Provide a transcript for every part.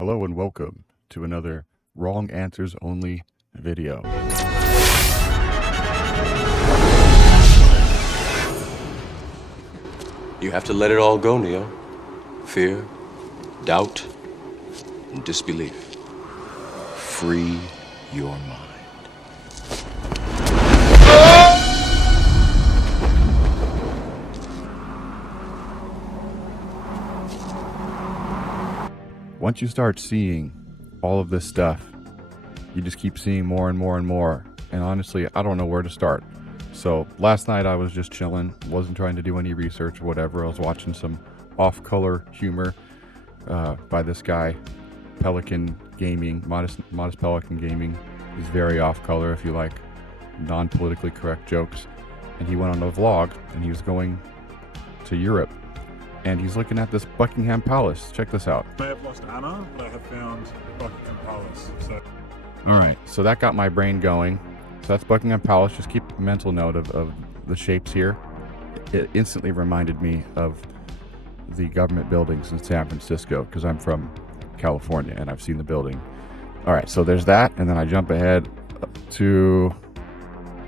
Hello and welcome to another wrong answers only video. You have to let it all go, Neo. Fear, doubt, and disbelief. Free your mind. Once you start seeing all of this stuff, you just keep seeing more and more and more. And honestly, I don't know where to start. So last night I was just chilling, wasn't trying to do any research or whatever. I was watching some off-color humor by this guy, Pelican Gaming, Modest Pelican Gaming. He's very off-color if you like non-politically correct jokes. And he went on a vlog and he was going to Europe. And he's looking at this Buckingham Palace. Check this out. I may have lost Anna, but I have found Buckingham Palace. So. All right, so that got my brain going. So that's Buckingham Palace. Just keep a mental note of the shapes here. It instantly reminded me of the government buildings in San Francisco because I'm from California and I've seen the building. All right, so there's that. And then I jump ahead to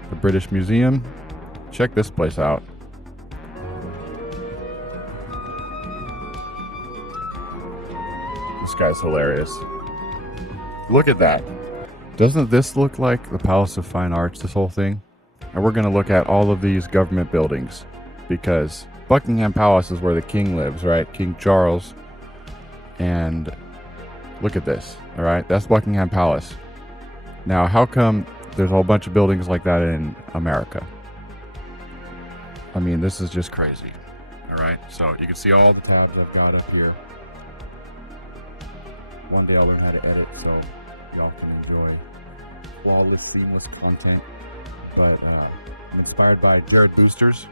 the British Museum. Check this place out. This guy's hilarious. Look at that. Doesn't this look like the Palace of Fine Arts, this whole thing? And we're going to look at all of these government buildings because Buckingham Palace is where the king lives, right? King Charles. And look at this, all right? That's Buckingham Palace. Now, how come there's a whole bunch of buildings like that in America? I mean, this is just crazy, all right? So you can see all the tabs I've got up here. One day I'll learn how to edit so y'all can enjoy flawless, seamless content. But I'm inspired by Jared Boosters,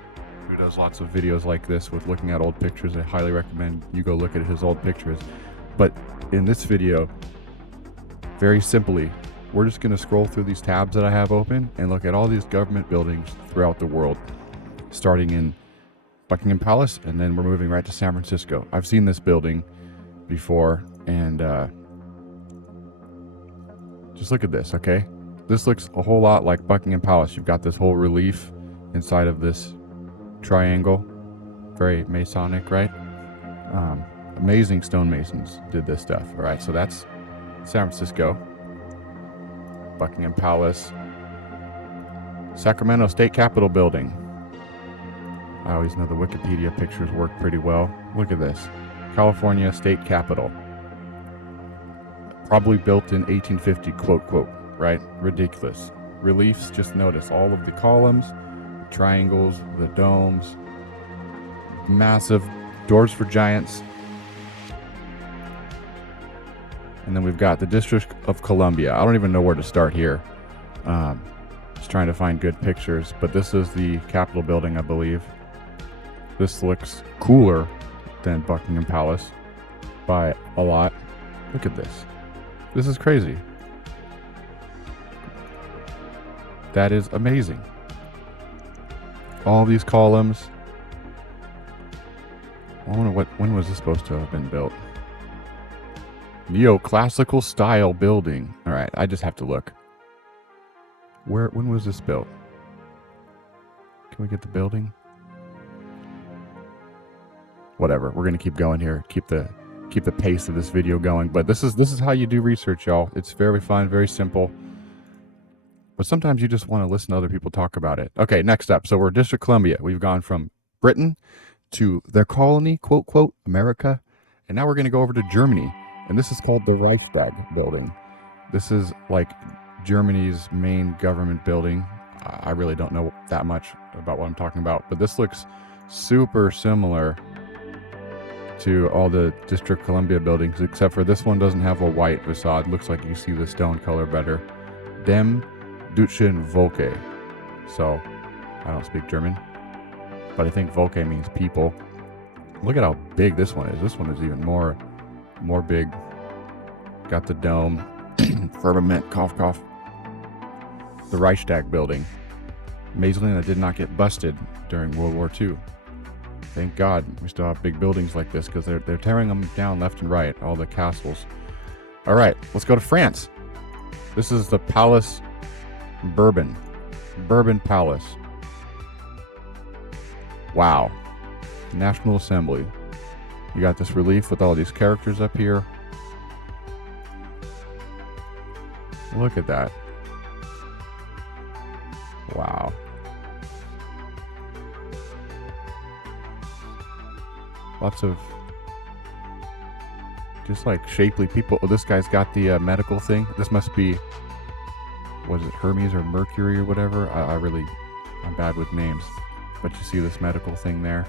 who does lots of videos like this with looking at old pictures. I highly recommend you go look at his old pictures. But in this video, very simply, we're just going to scroll through these tabs that I have open and look at all these government buildings throughout the world, starting in Buckingham Palace, and then we're moving right to San Francisco. I've seen this building before, and just look at this, okay? This looks a whole lot like Buckingham Palace. You've got this whole relief inside of this triangle. Very Masonic, right? Amazing stonemasons did this stuff. All right, so that's San Francisco. Buckingham Palace. Sacramento State Capitol Building. I always know the Wikipedia pictures work pretty well. Look at this. California State Capitol. Probably built in 1850, quote, quote, right? Ridiculous. Reliefs, just notice all of the columns, triangles, the domes, massive doors for giants. And then we've got the District of Columbia. I don't even know where to start here. Just trying to find good pictures, but this is the Capitol building, I believe. This looks cooler than Buckingham Palace by a lot. Look at this. This is crazy. That is amazing. All these columns. I wonder when was this supposed to have been built? Neoclassical style building. All right, I just have to look. When was this built? Can we get the building? Whatever, we're gonna keep going here. Keep the pace of this video going. But this is how you do research, y'all. It's very fun, very simple. But sometimes you just want to listen to other people talk about it. Okay, next up. So we're District of Columbia. We've gone from Britain to their colony, quote, quote, America. And now we're going to go over to Germany. And this is called the Reichstag building. This is like Germany's main government building. I really don't know that much about what I'm talking about. But this looks super similar to all the District of Columbia buildings, except for this one doesn't have a white facade. Looks like you see the stone color better. Dem Deutschen Volke. So, I don't speak German, but I think Volke means people. Look at how big this one is. This one is even more big. Got the dome, firmament, cough, cough. The Reichstag building. Amazingly, that did not get busted during World War II. Thank God we still have big buildings like this because they're tearing them down left and right, all the castles. All right, let's go to France. This is the Palace Bourbon Palace. Wow. National Assembly. You got this relief with all these characters up here. Look at that. Wow. Lots of just like shapely people. Oh, this guy's got the medical thing. This must be, was it Hermes or Mercury or whatever? I'm bad with names. But you see this medical thing there.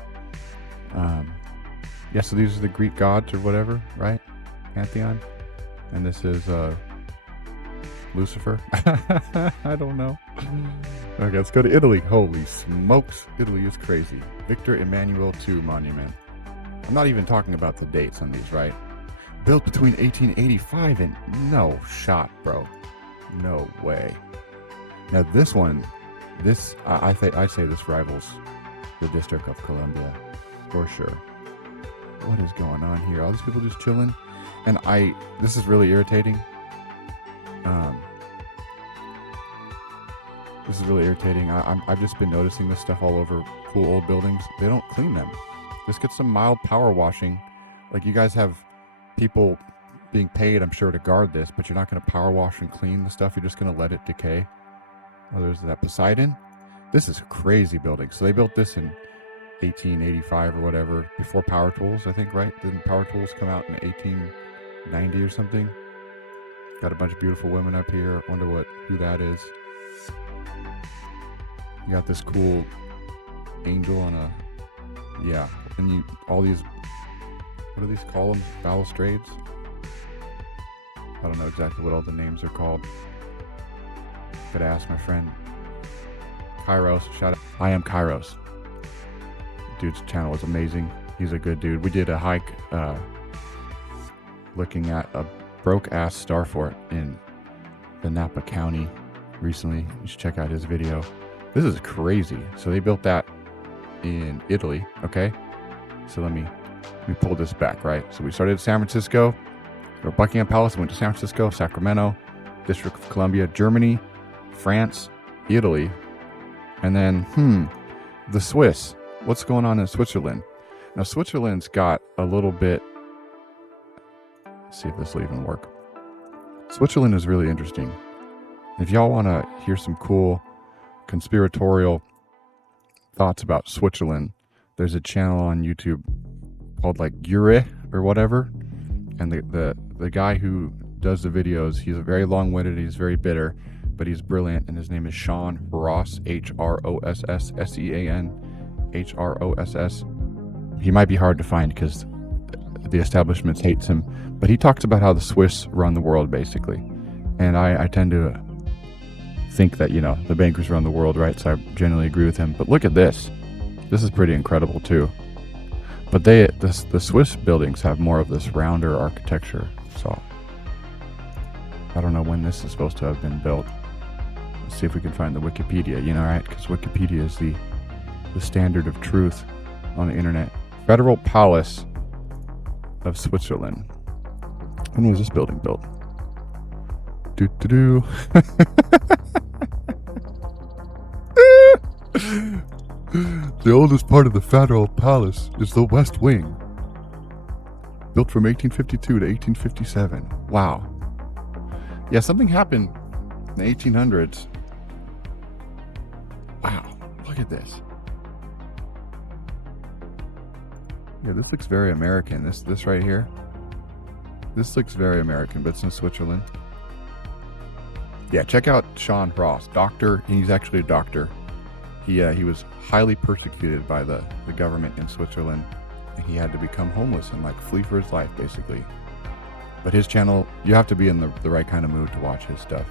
Yeah, so these are the Greek gods or whatever, right? Pantheon. And this is Lucifer. I don't know. Okay, let's go to Italy. Holy smokes. Italy is crazy. Victor Emmanuel II Monument. I'm not even talking about the dates on these, right? Built between 1885 and... No shot, bro. No way. Now this one, I say this rivals the District of Columbia, for sure. What is going on here? All these people just chilling, and this is really irritating. This is really irritating. I've just been noticing this stuff all over cool old buildings. They don't clean them. Just get some mild power washing. Like, you guys have people being paid, I'm sure, to guard this, but you're not going to power wash and clean the stuff. You're just going to let it decay. Oh, there's that Poseidon. This is a crazy building. So they built this in 1885 or whatever, before power tools, I think, right? Didn't power tools come out in 1890 or something? Got a bunch of beautiful women up here. Wonder who that is. You got this cool angel on a, yeah, and all these, what are these columns? Balustrades? I don't know exactly what all the names are called. Could ask my friend Kairos. Shout out. I am Kairos. Dude's channel is amazing. He's a good dude. We did a hike looking at a broke-ass star fort in the Napa County recently. You should check out his video. This is crazy. So they built that in Italy, okay? So let me pull this back, right? So we started at San Francisco, or Buckingham Palace, went to San Francisco, Sacramento, District of Columbia, Germany, France, Italy, and then, the Swiss. What's going on in Switzerland? Now, Switzerland's got a little bit... Let's see if this will even work. Switzerland is really interesting. If y'all want to hear some cool conspiratorial thoughts about Switzerland, there's a channel on YouTube called like G.I.U.R.E.H or whatever. And the guy who does the videos, he's very long-winded, he's very bitter, but he's brilliant, and his name is Sean Ross, H-R-O-S-S, S-E-A-N, H-R-O-S-S. He might be hard to find because the establishment hates him, but he talks about how the Swiss run the world, basically. And I tend to think that, the bankers run the world, right? So I generally agree with him. But look at this. This is pretty incredible, too. But the Swiss buildings have more of this rounder architecture. So I don't know when this is supposed to have been built. Let's see if we can find the Wikipedia, right? Because Wikipedia is the standard of truth on the internet. Federal Palace of Switzerland. When was this building built? The oldest part of the Federal Palace is the West Wing. Built from 1852 to 1857. Wow. Yeah, something happened in the 1800s. Wow, look at this. Yeah, this looks very American. This right here. This looks very American, but it's in Switzerland. Yeah, check out Sean Ross, doctor. He's actually a doctor. He was highly persecuted by the government in Switzerland, and he had to become homeless and flee for his life, basically. But his channel, you have to be in the right kind of mood to watch his stuff.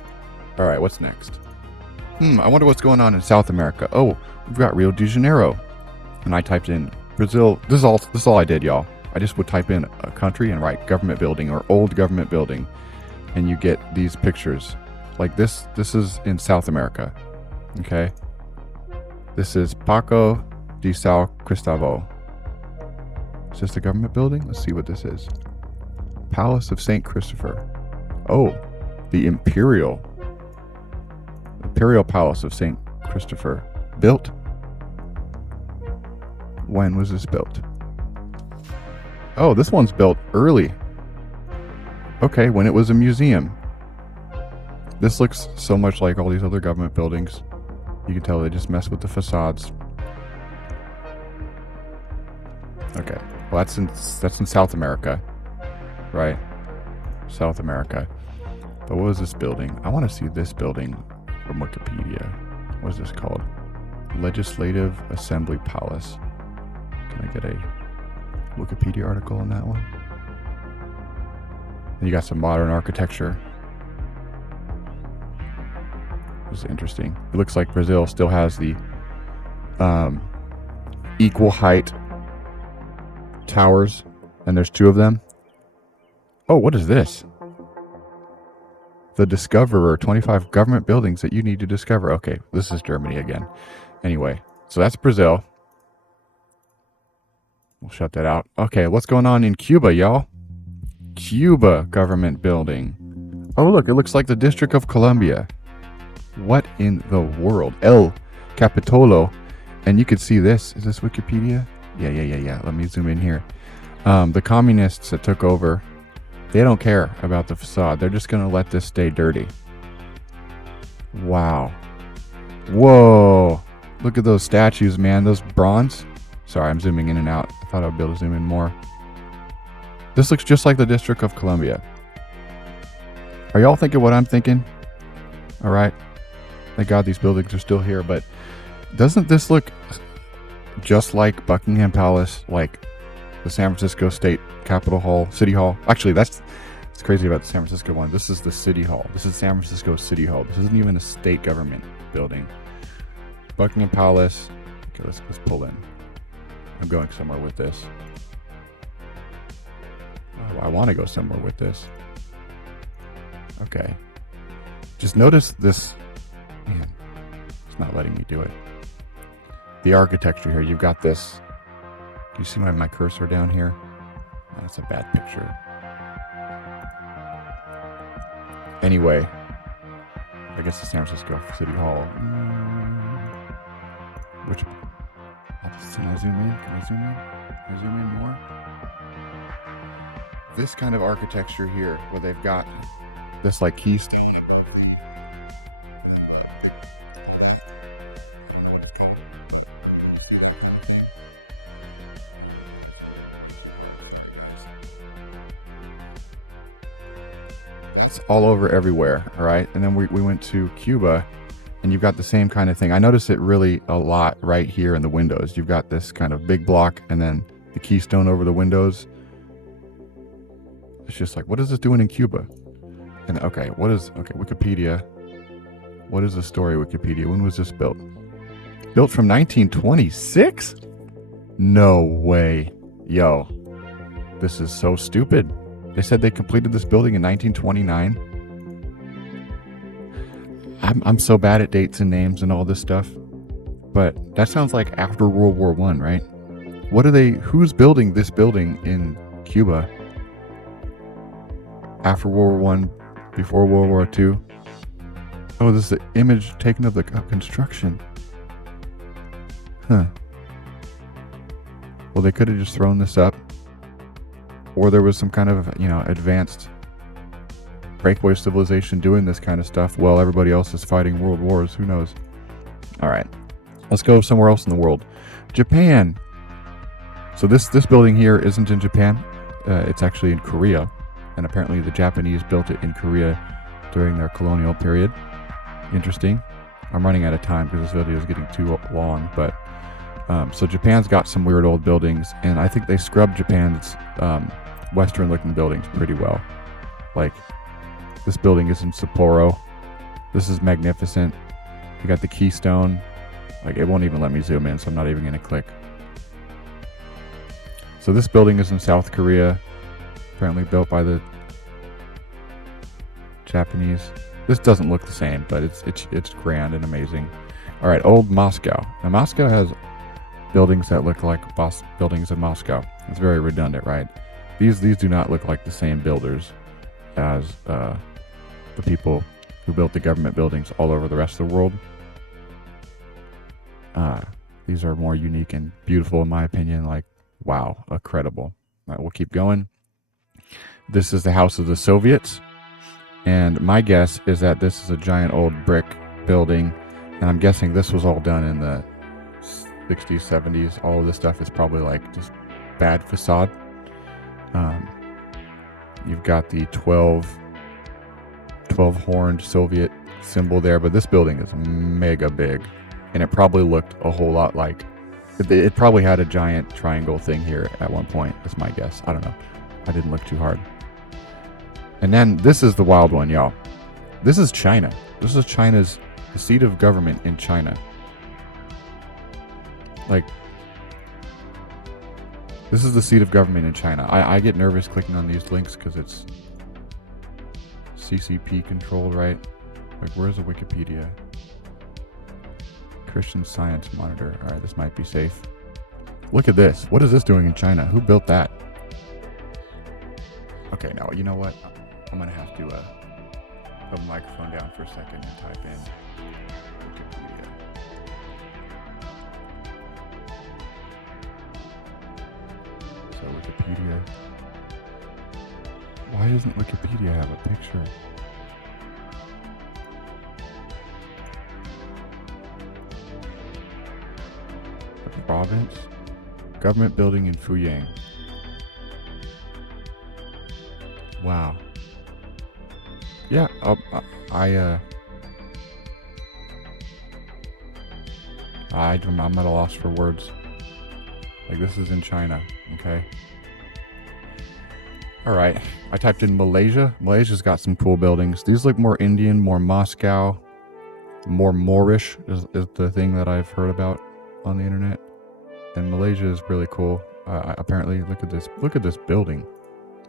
All right, what's next? I wonder what's going on in South America. Oh, we've got Rio de Janeiro, and I typed in Brazil. This is all I did, y'all. I just would type in a country and write government building or old government building, and you get these pictures. Like this is in South America. Okay. This is Paco de São Cristóvão. Is this the government building? Let's see what this is. Palace of St. Christopher. Oh, the Imperial Palace of St. Christopher. Built. When was this built? Oh, this one's built early. Okay, when it was a museum. This looks so much like all these other government buildings. You can tell they just mess with the facades. Okay, well that's in South America, right? South America. But what was this building? I want to see this building from Wikipedia. What is this called? Legislative Assembly Palace. Can I get a Wikipedia article on that one? And you got some modern architecture. This is interesting. It looks like Brazil still has the equal height towers, and there's 2 of them. Oh, what is this? The Discoverer, 25 government buildings that you need to discover. Okay, this is Germany again. Anyway, so that's Brazil. We'll shut that out. Okay, what's going on in Cuba, y'all? Cuba government building. Oh, look, it looks like the District of Columbia. What in the world? El Capitolo. And you could see this. Is this Wikipedia? Yeah. Let me zoom in here. The communists that took over, they don't care about the facade. They're just going to let this stay dirty. Wow. Whoa. Look at those statues, man. Those bronze. Sorry, I'm zooming in and out. I thought I'd be able to zoom in more. This looks just like the District of Columbia. Are y'all thinking what I'm thinking? All right. Thank God these buildings are still here, but doesn't this look just like Buckingham Palace, like the San Francisco State Capitol Hall, City Hall? Actually, that's crazy about the San Francisco one. This is the City Hall. This is San Francisco City Hall. This isn't even a state government building. Buckingham Palace. Okay, let's pull in. I'm going somewhere with this. Oh, I want to go somewhere with this. Okay. Just notice this. Man, it's not letting me do it. The architecture here. You've got this. Do you see my cursor down here? That's a bad picture. Anyway, I guess the San Francisco City Hall. Which? Can I zoom in? Can I zoom in? Can I zoom in more? This kind of architecture here, where they've got this like keystone. It's all over everywhere, all right? And then we went to Cuba, and you've got the same kind of thing. I notice it really a lot right here in the windows. You've got this kind of big block and then the keystone over the windows. It's just like, what is this doing in Cuba? And okay, Wikipedia. What is the story, Wikipedia? When was this built? Built from 1926? No way. Yo, this is so stupid. They said they completed this building in 1929. I'm so bad at dates and names and all this stuff, but that sounds like after World War I, right? Who's building this building in Cuba? After World War I, before World War II? Oh, this is the image taken of the construction. Huh. Well, they could have just thrown this up, or there was some kind of, advanced breakaway civilization doing this kind of stuff while everybody else is fighting world wars. Who knows? All right, let's go somewhere else in the world. Japan. So this building here isn't in Japan. It's actually in Korea, and apparently the Japanese built it in Korea during their colonial period. Interesting. I'm running out of time because this video is getting too long, but so Japan's got some weird old buildings, and I think they scrubbed Japan's Western looking buildings pretty well. Like, this building is in Sapporo. This is magnificent. You got the keystone. Like, it won't even let me zoom in, so I'm not even going to click. So this building is in South Korea, apparently built by the Japanese. This doesn't look the same, but it's grand and amazing. All right, old Moscow. Now Moscow has buildings that look like buildings in Moscow. It's very redundant, right? These do not look like the same builders as the people who built the government buildings all over the rest of the world. These are more unique and beautiful in my opinion. Like, wow, incredible. All right, we'll keep going. This is the House of the Soviets. And my guess is that this is a giant old brick building. And I'm guessing this was all done in the 60s, 70s. All of this stuff is probably like just bad facade. You've got the 12 horned Soviet symbol there, but this building is mega big. And it probably looked a whole lot like, it probably had a giant triangle thing here at one point, is my guess. I don't know. I didn't look too hard. And then this is the wild one, y'all. This is China. This is China's, the seat of government in China. Like, this is the seat of government in China. I get nervous clicking on these links because it's CCP controlled, right? Like, where's the Wikipedia? Christian Science Monitor. All right, this might be safe. Look at this. What is this doing in China? Who built that? Okay, no, you know what? I'm going to have to put the microphone down for a second and type in Wikipedia. So Wikipedia. Why doesn't Wikipedia have a picture? The province. Government building in Fuyang. Wow. Yeah, I'm at a loss for words. Like, this is in China, okay? All right, I typed in Malaysia. Malaysia's got some cool buildings. These look more Indian, more Moscow, more Moorish is the thing that I've heard about on the internet. And Malaysia is really cool. Apparently, look at this building.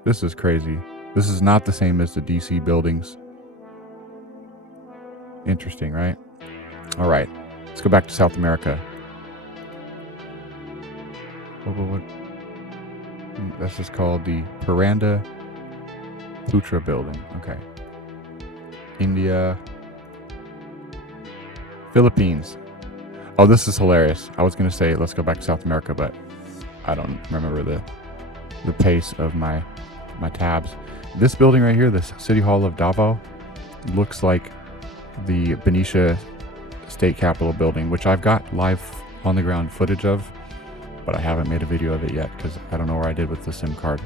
This is crazy. This is not the same as the DC buildings. Interesting, right? All right, let's go back to South America. What? This is called the Paranda Putra building. Okay. India. Philippines. Oh, this is hilarious. I was going to say, let's go back to South America, but I don't remember the pace of my tabs. This building right here, this City Hall of Davao, looks like the Benicia State Capitol building, which I've got live on the ground footage of, but I haven't made a video of it yet because I don't know where I did with the SIM card.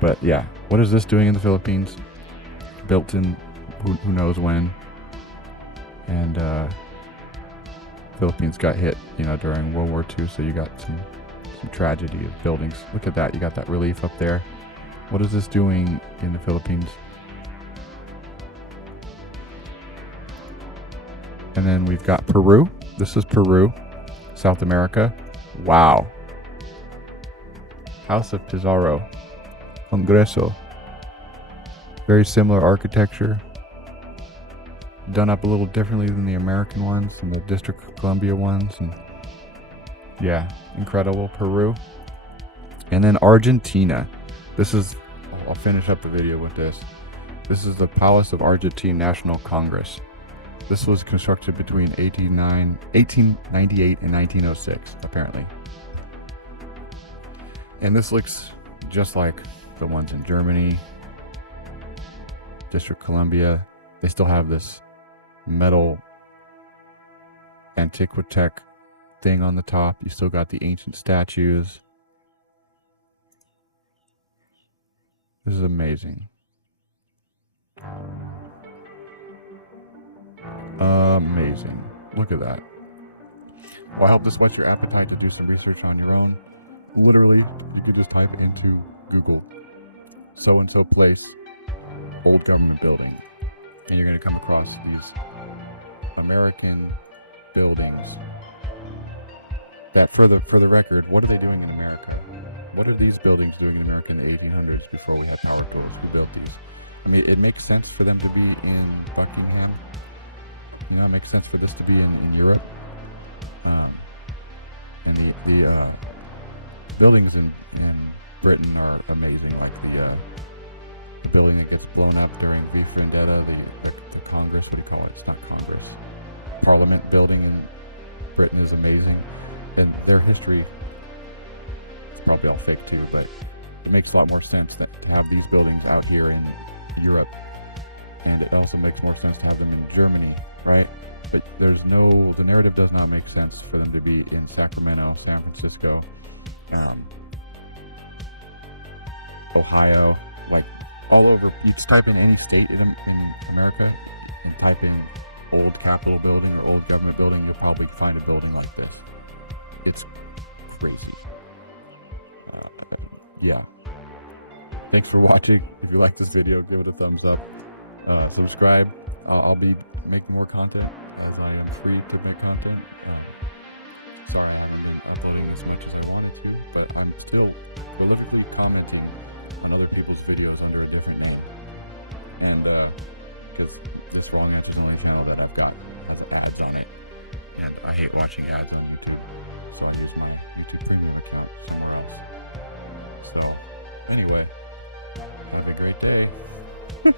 But yeah, what is this doing in the Philippines? Built in who knows when. And Philippines got hit, during World War II, so you got some tragedy of buildings. Look at that, you got that relief up there. What is this doing in the Philippines? And then we've got Peru. This is Peru, South America. Wow. House of Pizarro. Congreso. Very similar architecture. Done up a little differently than the American ones and the District of Columbia ones. And yeah, incredible. Peru. And then Argentina. I'll finish up the video with this. This is the Palace of Argentine National Congress. This was constructed between 1898 and 1906, apparently. And this looks just like the ones in Germany, District of Columbia. They still have this metal Antiquitech thing on the top. You still got the ancient statues. This is amazing. Amazing. Look at that. Well, I hope this whets your appetite to do some research on your own. Literally, you could just type into Google so-and-so place, old government building, and you're going to come across these American buildings that, for the record, what are they doing in America? What are these buildings doing in America in the 1800s before we had power tools? Who built these? I mean, it makes sense for them to be in Buckingham. It makes sense for this to be in Europe. And the buildings in Britain are amazing, like the building that gets blown up during V for Vendetta, the Congress, what do you call it? It's not Congress. Parliament building in Britain is amazing. And their history is probably all fake too, but it makes a lot more sense to have these buildings out here in Europe. And it also makes more sense to have them in Germany, right? But the narrative does not make sense for them to be in Sacramento, San Francisco, Ohio, like all over. You type in any state in America and type in old Capitol building or old government building, you'll probably find a building like this. It's crazy. Yeah. Thanks for watching. If you like this video, give it a thumbs up. Subscribe. I'll be making more content as I am free to make content. Sorry I haven't been uploading as much as I wanted to, but I'm still prolifically commenting on other people's videos under a different name. And because this volume is the only channel that I've got has ads on it. And I hate watching ads on YouTube. So I use my YouTube Premium account somewhere else. So, anyway, have a great day.